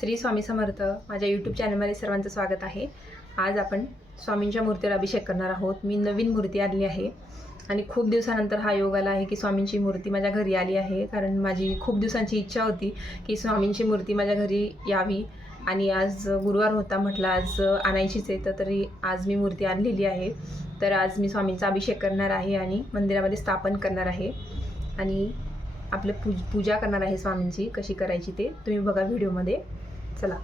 श्री स्वामी समर्थ माझ्या यूट्यूब चॅनलमध्ये सर्वांचं स्वागत आहे. आज आपण स्वामींच्या मूर्तीवर अभिषेक करणार आहोत. मी नवीन मूर्ती आणली आहे आणि खूप दिवसानंतर हा योग आला आहे की स्वामींची मूर्ती माझ्या घरी आली आहे. कारण माझी खूप दिवसांची इच्छा होती की स्वामींची मूर्ती माझ्या घरी यावी आणि आज गुरुवार होता म्हटलं आज आणायचीच आहे तर तरी आज मी मूर्ती आणलेली आहे. तर आज मी स्वामींचा अभिषेक करणार आहे आणि मंदिरामध्ये स्थापन करणार आहे. आणि आपलं पूज पूजा करणार आहे स्वामींची कशी करायची ते तुम्ही बघा व्हिडिओमध्ये चला.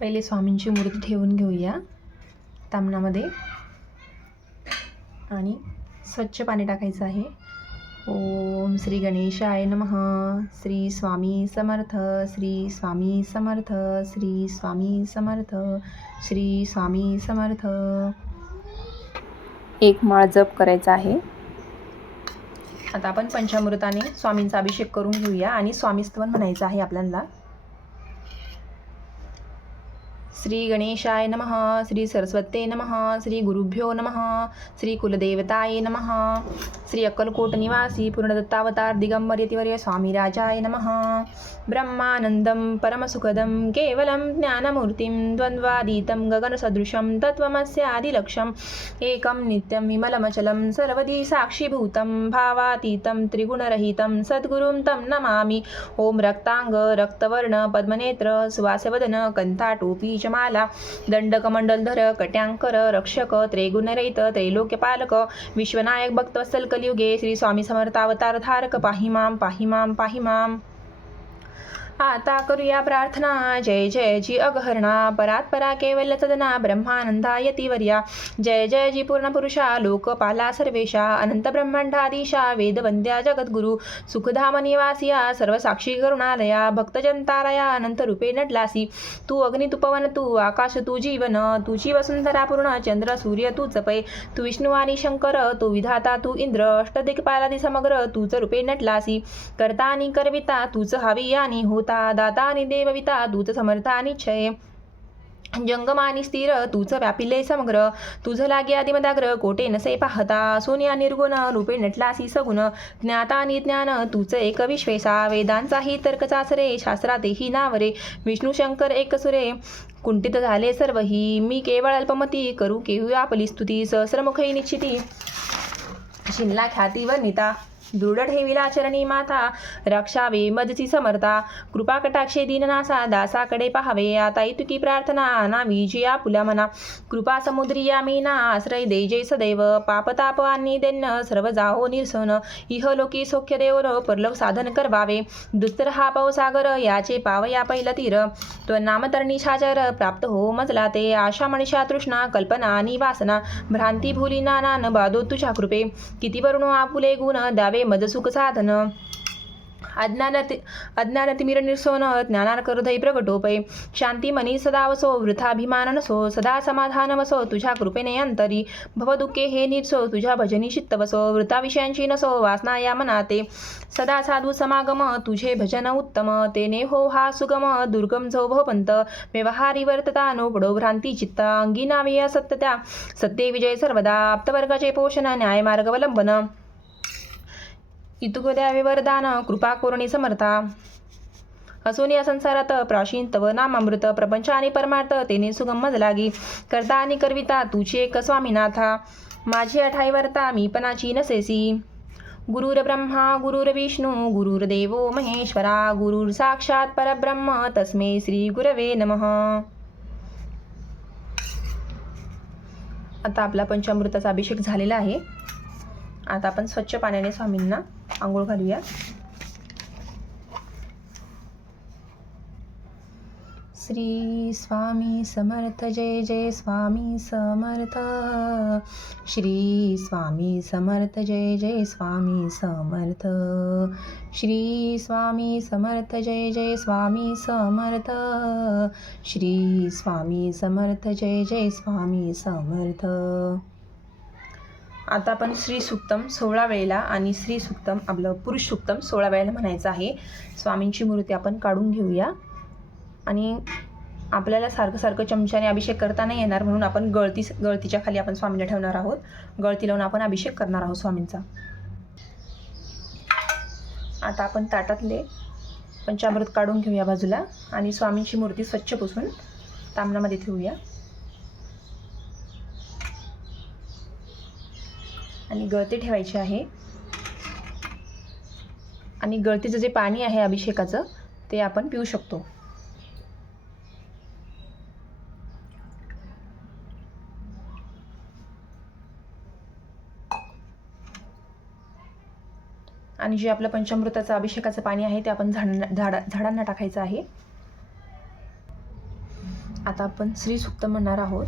पहिले स्वामींची मूर्ती ठेवून घेऊया तामणामध्ये. आणि स्वच्छ पाणी टाकायचं आहे. ओम श्री गणेशाय नमः. श्री स्वामी समर्थ. श्री स्वामी समर्थ. श्री स्वामी समर्थ. श्री स्वामी समर्थ. एक माळ जप करायचा आहे. आता आपण पंचामृताने स्वामींचा अभिषेक करून घेऊया आणि स्वामीस्तवन म्हणायचं आहे आपल्याला. श्री गणेशाय नमः श्री सरस्वते नमः श्री गुरुभ्यो नमः श्री कुलदेवताय नमः श्री अक्कलकोट निवासी पूर्णदत्तावतार दिगंबर यतिवर्य स्वामीराजाय नमः। ब्रह्मानन्दं परमसुखदं केवलं ज्ञानमूर्तिं द्वन्द्वादीतं गगनसदृशं तत्त्वमस्यादिलक्ष्यम् एकं नित्यं विमलमचलं सर्वदी साक्षीभूतं भावातीतं त्रिगुणरहितं सद्गुरुं तं नमामि। ॐ रक्तांग रक्तवर्ण पद्मनेत्र सुवासवदन कंठाटोपी माला दंडकमंडलधर कट्यांकर रक्षक त्रिगुणरहित त्रैलोक्यपालक विश्वनायक भक्त कलियुगे श्री स्वामी समर्थावतार धारक पाहिमाम पाहिमाम पाहिमाम. आता करूया प्रार्थना. जय जय जी अगहरणा. परात्परा केवल सदना ब्रह्मानंदा यतिवर्या जय जय जी पूर्णपुरुषा. लोकपाला सर्वेशा. अनंत ब्रह्मांडाधीशा वेदवंद्या जगद्गुरु. सुखधाम निवासिया. सर्वसाक्षी करुणालया. भक्तजनतारया. अनंत रूपे नडलासी तू अग्नि तू पवन तू आकाश तू जीवन. तुझी वसुंधरा पूर्ण. चंद्र सूर्य तू चपय तू विष्णू आणि शंकर. तू विधाता तू इंद्र. अष्टदिक्पालादी समग्र. तूच रूपे नटलासी. करता आणि करविता. तूच हवी आणि हो होता दाता आणि देवविता तूच समर्थ आणि छय जंगमानी स्थिर तूच व्यापिले समग्र। तुझ लागे आदिमदाग्र कोटे नसे पाहता। सोनिया निर्गुण रूपे नटलासी सगुण। ज्ञाता आणि ज्ञान तूच एक विश्वेसा वेदांचाही तर्क चाचरे शास्त्रातेही नावरे। विष्णू शंकर एक सुरे। कुंठित झाले सर्वही। मी केवळ अल्पमती करू केहू आपली स्तुती। सहस्रमुखी निश्चिती। शिनला ख्याती वर्णिता दृढ ठेविला चरणी माता रक्षावे मदची समर्था कृपा कटाक्षे दीननासा दासाकडे पाहावे आता इतुकी प्रार्थना ना विजया पुला मना. कृपा समुद्री या मीना आश्रय दे जय सदैव पापताप आणि देन्न सर्व जाहो निरसन. इह लोकी सौख्य देवर परलोक साधन करवावे. दुस्तर हा पवसागर याचे पावया पहिला तीर. तो नामतरणी छाचर प्राप्त हो मजला ते आशा मनिषा तृष्णा कल्पना आणि वासना. भ्रांती भुली नाना न बादो तुझ्या कृपे. किती वरुण आपुले गुण द्यावे प्रेमज सुख साधन. अज्ञानात अज्ञानतिमिर निर्सोन ज्ञानार करधई प्रगटोपय शांती मनी सदा वसो वृथाभिमान नसो सदा समाधान वसो तुझ्या कृपेने अंतरी भवदुःखे हे निरसो तुझ्या भजनी चित्त वसो नसो वासना या मनाते. सदा साधू समागम तुझे भजन उत्तम. तेने हो हा सुगम दुर्गम जो भवपंत. व्यवहारी वर्तता नो पडो भ्रांती चित्ता. अंगी नावे असत्यत्या सत्य विजय सर्वदा. आप्तवर्गाचे पोषण न्यायमार्ग अवलंबन. द्यावे वरदान कृपा कोरणी समर्था। असून या संसारात प्राचीन तव नामामृत प्रपंच आणि परमार्थ तेने सुगम मज लागी करता आणि करविता तुझी एक स्वामीनाथा। माझी अठाई वर्ता मी पणाची नसेसी। गुरुर ब्रह्मा गुरुर विष्णू गुरुर देवो महेश्वरा गुरुर साक्षात परब्रह्म तस्मे श्री गुरवे नमः। आता आपला पंचामृताचा अभिषेक झालेला आहे। आता आपण स्वच्छ पाण्याने स्वामींना आंघोळ घालूया. श्री स्वामी समर्थ जय जय स्वामी समर्थ. श्री स्वामी समर्थ जय जय स्वामी समर्थ. श्री स्वामी समर्थ जय जय स्वामी समर्थ. श्री स्वामी समर्थ जय जय स्वामी समर्थ. आता आपण श्री सुक्तम सोळा वेळेला आणि श्री सुक्तम आपलं पुरुष सुक्तम सोळा वेळेला म्हणायचं आहे. स्वामींची मूर्ती आपण काढून घेऊया. आणि आपल्याला सारखं सारखं चमच्याने अभिषेक करता नाही येणार म्हणून आपण गळती गळतीच्या खाली आपण स्वामीला ठेवणार आहोत. गळती लावून आपण अभिषेक करणार आहोत स्वामींचा. आता आपण ताटातले पंचामृत काढून घेऊया बाजूला आणि स्वामींची मूर्ती स्वच्छ पुसून तांबणामध्ये ठेवूया. आणि गळती ठेवायची आहे. आणि गळतीचं जे पाणी आहे अभिषेकाचं ते आपण पिऊ शकतो. आणि जे आपलं पंचामृताचं अभिषेकाचं पाणी आहे ते आपण झाडांना झाडा झाडांना टाकायचं आहे. आता आपण श्री सुक्त म्हणणार आहोत.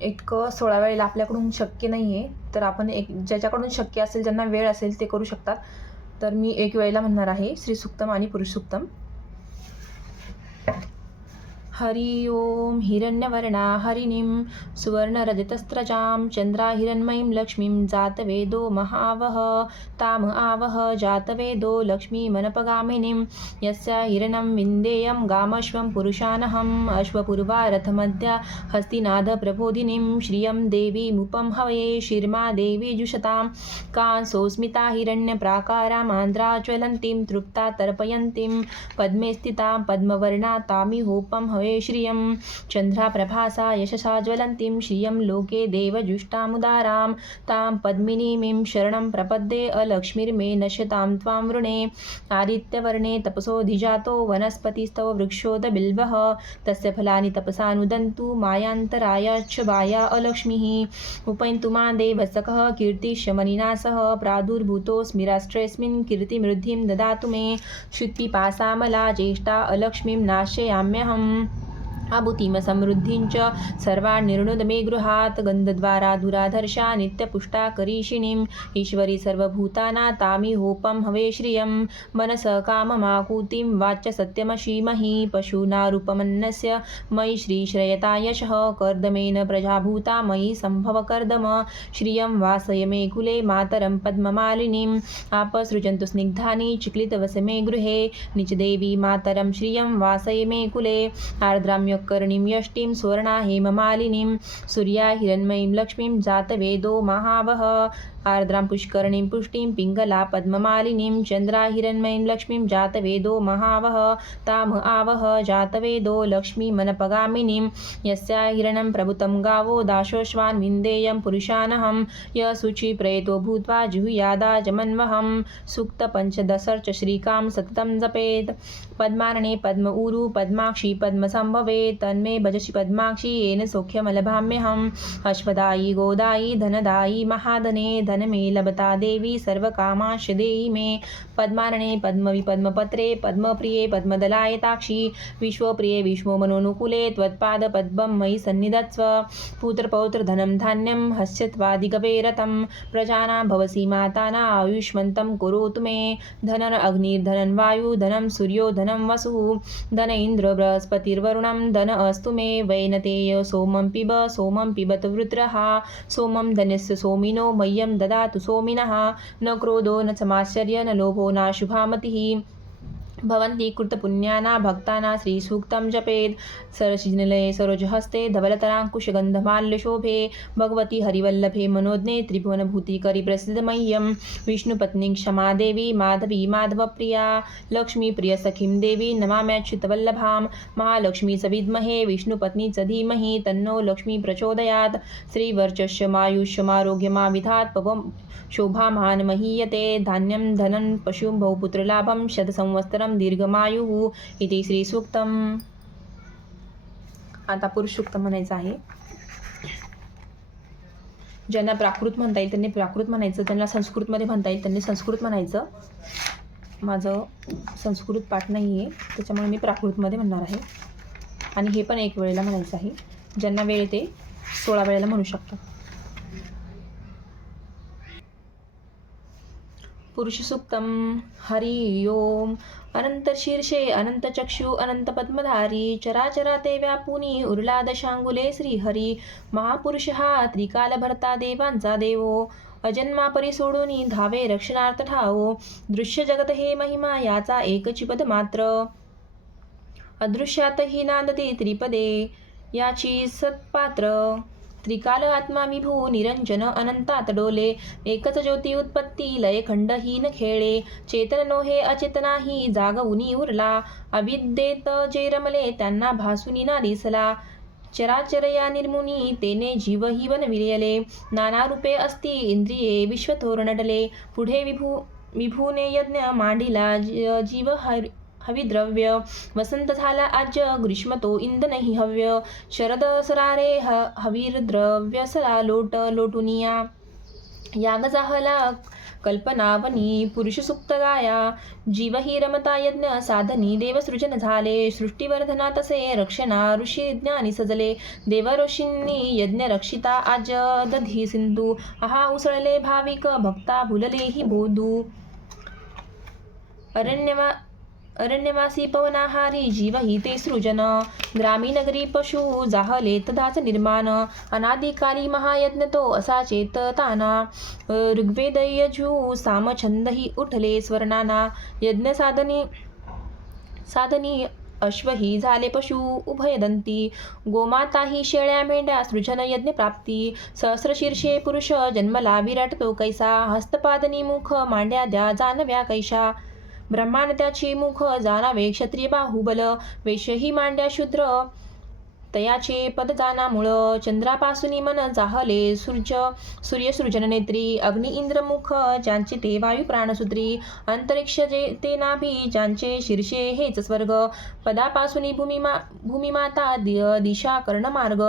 इतकं सोळा वेळेला आपल्याकडून शक्य नाही आहे तर आपण एक ज्याच्याकडून शक्य असेल ज्यांना वेळ असेल ते करू शकतात. तर मी एक वेळेला म्हणणार आहे श्री सुक्तम आणि पुरुष सुक्तम हरि ओम हिरण्यवर्णा हरिणीं सुवर्णरजतस्रजां चन्द्रा हिरण्मयीं लक्ष्मीं जातवेदो महावह ताम आवह जातवेदो लक्ष्मीमनपगामिनीं यस्या हिरणं विन्देयं गामश्वं पुरुषानहम् अश्वपूर्वा रथमध्या हस्तिनादप्रबोधिनीं श्रियं देवीमुपं हवये शिर्मा देवी जुषतां कांसोऽस्मिता हिरण्यप्राकारामान्द्रा ज्वलन्तीं तृप्ता तर्पयन्तीं पद्मे स्थितां पद्मवर्णा तामिहोपं हवे श्रियं चन्द्राप्रभासा यशसा ज्वलन्तीं श्रियं लोके देवजुष्टामुदारां तां पद्मिनीमीं शरणं प्रपद्ये अलक्ष्मीर्मे नश्यतां त्वां वृणे आदित्यवर्णे तपसोऽधिजातो वनस्पतिस्तव वृक्षोदबिल्वः तस्य फलानि तपसा नुदन्तु च वाया अलक्ष्मीः। उपैन्तु मा देवसखः कीर्तिशमनिना सह प्रादुर्भूतोऽस्मि राष्ट्रेऽस्मिन् कीर्तिमृद्धिं ददातु मे। श्रुत्पिपासामला ज्येष्ठा अलक्ष्मीं नाशयाम्यहम्। आभूतिमसमृद्धिं समृद्धींच सर्वा निर्णुद मे गृहात् गन्धद्वारा दुराधर्षा नित्यपुष्टा करीषिणीम् ईश्वरी सर्वभूताना तामिहोपं हवे श्रियं मनस काममाकूतिं वाच्य सत्यमशीमहि पशूनारूपमन्नस्य मयि श्रीश्रयता यशः कर्दमेन प्रजाभूता मयि सम्भव कर्दम श्रियं वासय मे कुले मातरं पद्ममालिनीम् आपसृजन्तु स्निग्धानि चिक्लितवस मे गृहे निजदेवी मातरं श्रियं वासय मे कुले आर्द्राम्य कर्णीं यष्टिं सुवर्णा हेममालिनीं सूर्या हिरण्मयीं लक्ष्मीं जातवेदो महावः। आर्द्रां पुष्करणीं पुष्टिं पिङ्गला पद्ममालिनीं चन्द्रा हिरण्मयीं लक्ष्मीं जातवेदो महावह ताम आवह जातवेदो लक्ष्मीमनपगामिनीं यस्या हिरणं प्रभुतं गावो दाशोश्वान् विन्देयं पुरुषानहं य शुचिप्रयतो भूत्वा जुहुयादाजमन्वहं सूक्तपञ्चदशर्च श्रीकां सततं जपेत्। पद्मारणे पद्म ऊरु पद्माक्षी पद्मसम्भवे तन्मे भजसि पद्माक्षी येन सौख्यमलभाम्यहम् अश्वदायी गोदायी धनदायी महाधने धन धनमे लभता देवी सर्वकामाश देई मे। पद्मारणे पद्मवि पद्मपत्रे पद्मप्रिये पद्मदलायताक्षी विश्वप्रिये विश्वमनोनुकूले त्वत्पादपद्मं मयि सन्निधत्स्व। पुत्रपौत्रधनं धान्यं हस्यत्वादिगपेरतं प्रजानां भवसि माताना आयुष्मन्तं कुरोतु मे। धनन अग्निर्धनं वायु धनं सूर्यो धनं वसुः। धन इन्द्र बृहस्पतिर्वरुणं धन अस्तु मे। वैनतेय सोमं पिब सोमं पिबत वृत्रः सोमं धनस्य सोमिनो मह्यं ददातु सोमिनः न क्रोधो न समाश्चर्य न लोभो नाशुभामतिः। भवन्ति कृतपुण्याना भक्ताना श्रीसूक्तं जपेत्। सरसिजनिलये सरोजहस्ते धवलतराङ्कुशगन्धमाल्यशोभे। भगवति हरिवल्लभे मनोज्ञे त्रिभुवनभूतिकरि प्रसिद्धमह्यं। विष्णुपत्नी क्षमा देवी माधवी माधवप्रिया। लक्ष्मीप्रियसखीं देवी नमाम्याच्युतवल्लभां महालक्ष्मी च विद्महे। विष्णुपत्नी च धीमहि। तन्नो लक्ष्मी प्रचोदयात्। श्रीवर्चस्यमायुष्यमारोग्यमा विधात् पवं शोभामान महीयते धान्यं धनं पशुं बहुपुत्रलाभं शतसंवत्सरं दीर्घमायुः इति श्रीसूक्तम्। आता पुरुषसूक्त म्हणायचं आहे. ज्यांना प्राकृत म्हणता येईल त्यांनी प्राकृत म्हणायचं त्यांना संस्कृतमध्ये म्हणता येईल त्यांनी संस्कृत म्हणायचं. माझं संस्कृत पाठ नाही आहे त्याच्यामुळे मी प्राकृतमध्ये म्हणणार आहे. आणि हे पण एक वेळेला म्हणायचं आहे. ज्यांना वेळ ते सोळा वेळेला म्हणू शकतात. पुरुषसूक्तं हरि ओम। अनंत शीर्षे अनंत चक्षु अनंत पद्मधारी चराचरा ते व्यापुनी उरला दशांगुले श्रीहरी। महापुरुष हा त्रिकालभरता देवांचा देवो। अजन्मा परी सोडून धावे रक्षणार्थ ठावो। दृश्य जगत हे महिमा याचा एकचिपद मात्र। अदृश्यातही नांदते त्रिपदे याची सत्पात्र। त्रिकाल आत्मा विभू निरंजन अनंतात डोले एकच ज्योती उत्पत्ती लय खंडहीन खेळे चेतन नोहे अचेतनाही जागवुनी उरला अविद्येत जे रमले त्यांना भासुनी ना दिसला चराचर या निर्मुनी तेने जीवही बनविलेले नाना रूपे असती इंद्रिये विश्वथोरणडले पुढे विभू विभूने यज्ञ मांडिला जीव हर हविद्रव्य वसंत झाला आज ग्रीष्म तो इंदनही हव्य शरद सरारे ह हवीरद्रव्य सरा लोट लोटुनिया याग जाहला कल्पनावनी पुरुष सुप्त गाया जीवही रमता यज्ञ साधनी देवसृजन झाले सृष्टीवर्धना तसे रक्षणा ऋषी ज्ञानी सजले देव ऋषींनी यज्ञ रक्षिता आज दधी सिंधू आहा उसळले भाविक भक्ता भुलले ही बोधू। अरण्यवा अरण्यवासी पवनाहारी जीव ही ते सृजन. ग्रामीणगरी पशु जाहले तदाच निर्माण. अनादिकाली महायज्ञ तो असा चेतताना. ऋग्वेद यजू सामछंद ही उठले स्वर्णाना. यज्ञ साधनी साधनी अश्वही झाले पशु उभयदंती. गोमाताही शेळ्या मेंढ्या सृजन यज्ञ प्राप्ती. सहस्रशीर्षे पुरुष जन्मला विराट तो कैसा. हस्तपादनी मुख मांड्या द्या जानव्या कैशा. ब्रह्मांड त्याची मुख जाणावे क्षत्रिय बाहुबल वेशही मांड्या शूद्र. तयाचे पद जाणामुळं चंद्रापासून मन जाहले सूर्य. सूर्यसृजन नेत्री अग्नि इंद्रमुख ज्यांचे ते वायू प्राणसूत्री अंतरिक्ष जे ते नाभी ज्यांचे शीर्षे हेच स्वर्ग. पदापासून भूमिमा भूमिमाता दि- दिशा कर्णमार्ग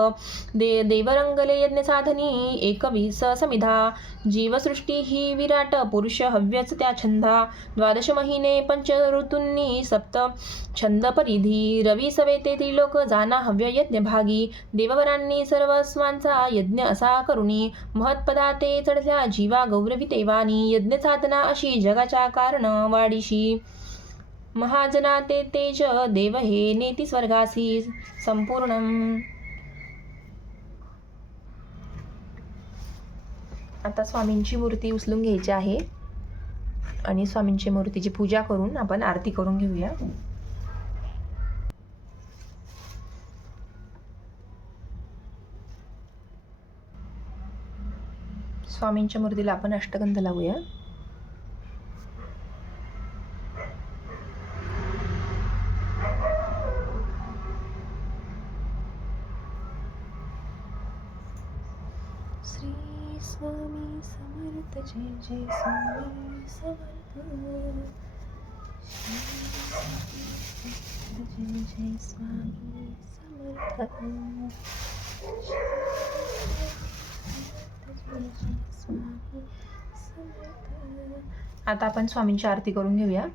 दे देवरंगले यज्ञ साधनी एकवीस समिधा जीवसृष्टी ही विराट पुरुष हव्यच त्या छंदा. द्वादश महिने पंच ऋतूंनी सप्त छंद परिधी. रवी सवेते त्रिलोक जाना हव्य यज्ञ भागी देववरांनी सर्वस्वांचा यज्ञ असा करुणी. महत्पदा ते चढल्या जीवा गौरवितेवानी यज्ञ साधना अशी जगाच्या कारण वाडीशी महाजना ते तेज देव हे नेती स्वर्गासी संपूर्ण आता स्वामींची मूर्ती उचलून घ्यायची आहे. आणि स्वामींची मूर्तीची पूजा करून आपण आरती करून घेऊया. स्वामींच्या मूर्तीला आपण अष्टगंध लावूया. श्री स्वामी समर्थ जय जय स्वामी समर्थ. श्री स्वामी जय जय स्वामी समर्थ. आता आपण स्वामींची आरती करून घेऊया.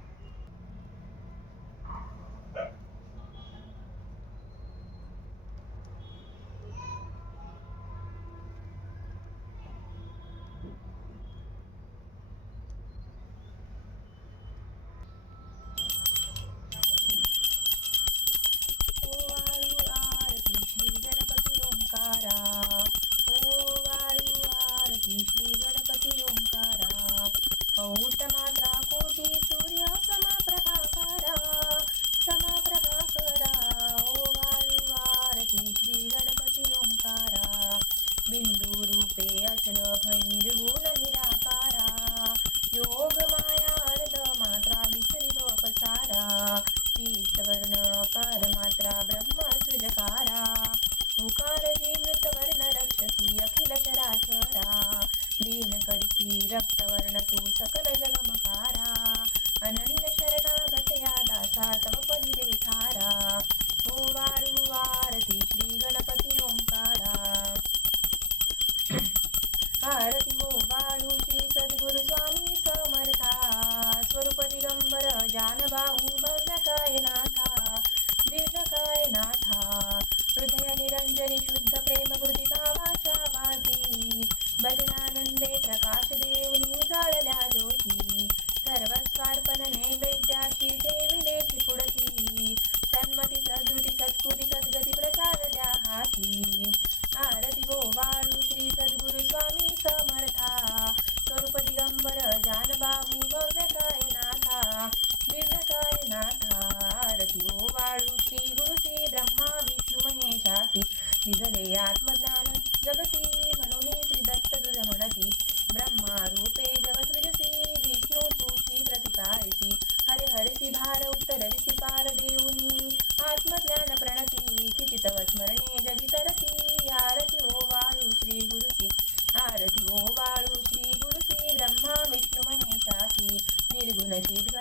लीन करसी रक्तवर्ण तू सकल जगमकारा अनन्य शरणागत या दासा तव like it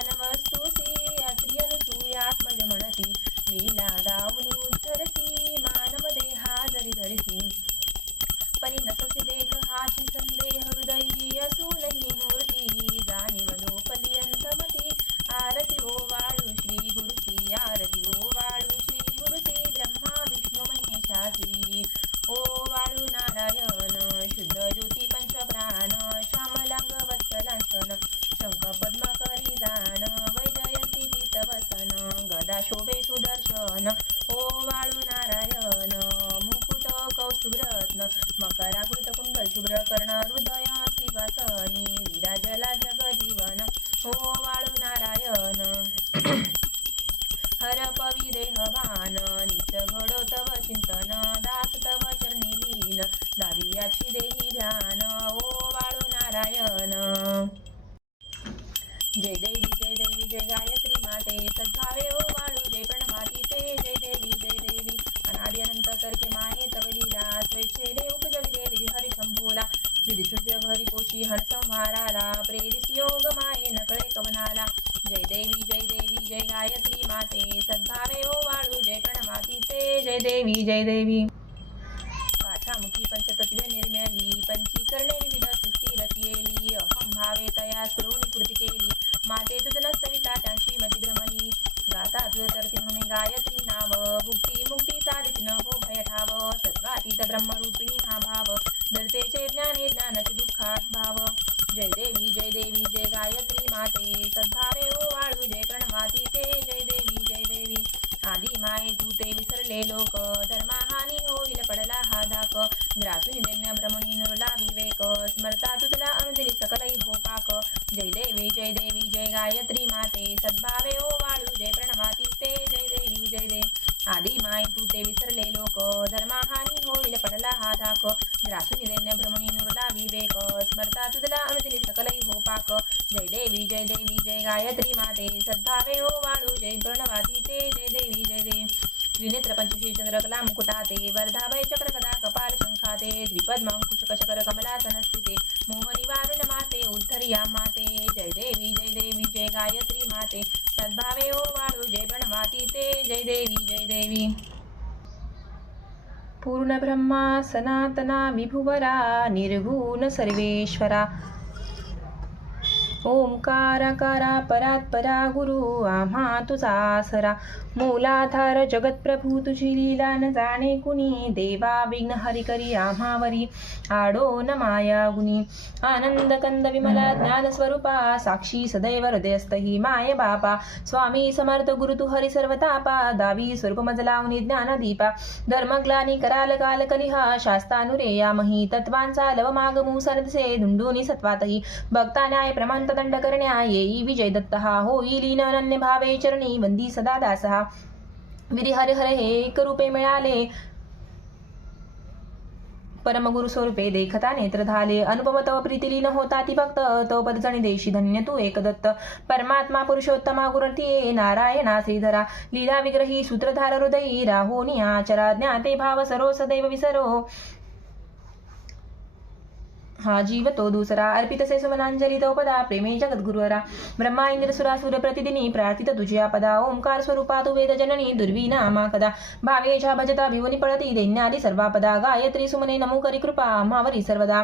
मकराकृत कुंडल शुभ्र कर्ण हृदय शिवासनी विराजला जगजीवन हो वाळू नारायण हर पवी देह भान नित्य घडो तव चिंतन दास तव चरणी लीन दावी देही ध्यान ओ वाळू नारायण जय देवी जय देवी जय गायत्री. तुझ्या भरी पोशी हर प्रेरित योग माये नकळे कवनाला जय देवी जय देवी जय गायत्री माते सद्भावे ओ वाळू जय प्रणमातीचे जय देवी जय देवी। पाठामुखी पंचतत्वे निर्म्याली पंचीकरणे विविध सृष्टी रचयेली अहम भावे तया स्त्रोणी कृती केली। माते तुझ नसविता त्यांची मती भ्रमली गाता तुझ म्हणून गायत्री नाव। भुक्ती मुक्ती साधित न हो भय ठाव सत्वातीत ब्रह्मरूपिणी हा भाव। धरतेचे ज्ञाने ज्ञानाचे दुःखात भाव. जय देवी जय देवी जय गायत्री माते. सद्भावे ओ वाळू जय प्रणवाती ते. जय देवी जय देवी. आधी माये तू ते विसरले लोक. धर्माहानी होईल पडला हा धाक. ग्रासून दैन्य भ्रमणी नुरला विवेक. स्मरता तुतला अनुदिनी सकलही हो पाक. जय देवी जय देवी जय गायत्री माते. सद्भावे ओ वाळू जय प्रणवाती ते. जय देवी जय देवी आधी माय तू ते विसरले लोक. धर्माहानी होईल पडला हा धाक. ग्रासून दैन्य भ्रमणी नुरला विवेक. स्मरता तुझला अनुदिनी सकलही हो पाक. जय देवी जय देवी जय गायत्री माते. सद्भावे हो वाळू जय प्रणवाती ते जय देवी जय देवी. त्रिनेत्र पंचशी चंद्रकला मुकुटाते वर्धाभय चक्रकदा कपाल शंखाते द्विपद्म कमलासनस्थिते कशकर कमलासन स्थिते मोहनी वारुण माते उद्धरिया माते। जय देवी जय देवी जय गायत्री माते। सद्भावे ओ वाळू जय प्रणवाती ते। जय देवी जय देवी। पूर्णब्रह्मा सनातना विभुवरा निर्गुण सर्वेश्वरा। ओंकाराकारा परात्परा गुरु आम्हा तुझा आसरा मूलाधार जगतप्रभू तुझी लीला न जाणे कुणी. देवा विघ्न हरी करी आम्हावरी. आडो न माया गुणी. आनंद कंद विमला ज्ञान स्वरूपा. साक्षी सदैव हृदयस्थ ही माय बापा. स्वामी समर्थ गुरु तू हरी सर्वतापा दावी स्वरूप मजलावनी ज्ञान दीपा. धर्मग्लानी कराल काल कलिहा. शास्तानुरेया मही तत्वांचा लव मागमू. सरदसे धुंडुनी सत्वातही. भक्ता न्याय प्रमाण दंड करण्या येई विजय दत्त हा होई लीन अनन्य भावे चरणी बंदी सदा दासहा विरी हरे हरे हे एक रूपे मिळाले परमगुरु स्वरूपे देखता नेत्र झाले अनुपम तव प्रीतिलीन होता ती भक्त तो पदजणी देशी धन्य तू एक दत्त परमात्मा पुरुषोत्तमा गुरती नारायणा श्रीधरा लीला विग्रही सूत्रधार हृदयी राहो निया चरा ज्ञाते भाव सरो सदैव विसरो हा जीव तो दुसरा अर्पित से सुमनांजली तो पदा प्रेमे जगद्गुरुवरा। ब्रह्मा इंद्र सुरासुर प्रतिदिनी प्रार्थित तुझ्या पदा ओंकार स्वरूपा तू वेद जननी दुर्वीना मा कदा। भावेशा भजता भिवनी पळती दैन्यादी सर्वापदा गायत्री सुमने नमो करी कृपा मावरी सर्वदा।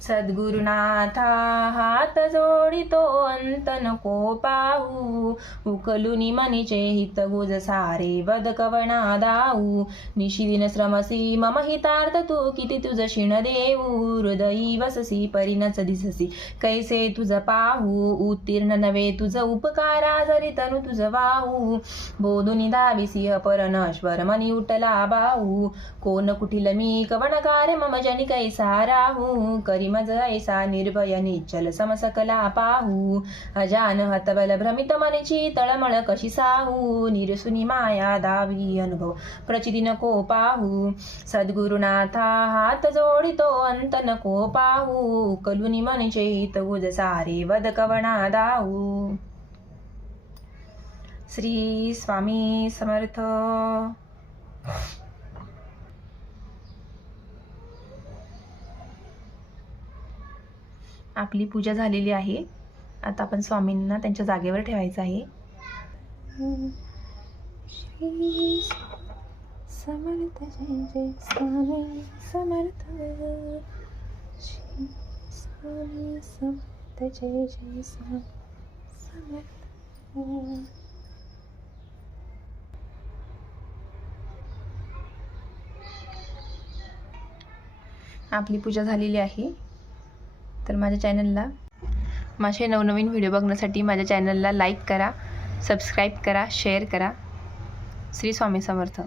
सद्गुरुनाथा हात जोडितो अंत नको पाहू उकलुनी मनीचे हित गुज सारे वद कवणा दाऊ निशिदिन श्रमसी मम हितार्थ तू किती तुझ शिण देऊ हृदयी वससी परिणच दिससी कैसे तुझ पाहू उत्तीर्ण नवे तुझ उपकारा जरी तनु तुझ वाहू. बोधुनी दाविसी अपरनश्वर मनी उठला बाहू. कोण कुठील मी कवणकार मम जनी कैसा राहू करी मज ऐसा निर्भय निश्चल समसकला पाहू। अजान हतबल भ्रमित मनची तळमळ कशी साहू। निरसुनी माया दावी अनुभव प्रचिती नको पाहू। सद्गुरुनाथा हात जोडितो अंत नको पाहू। कलुनी मनचे हित गुज सारे वद कवणा दाऊ श्री स्वामी समर्थ। आपली पूजा झालेली आहे. आता आपण स्वामींना त्यांच्या जागेवर ठेवायचं आहे. श्री समर्थ जय जय स्वामी समर्थ स्वामी समर्थ जय जय स्वामी समर्थ आपली पूजा झालेली आहे. तर माझ्या चॅनलला माझे नवनवीन व्हिडिओ बघण्यासाठी माझ्या चॅनलला लाईक करा सबस्क्राईब करा शेअर करा. श्री स्वामी समर्थ.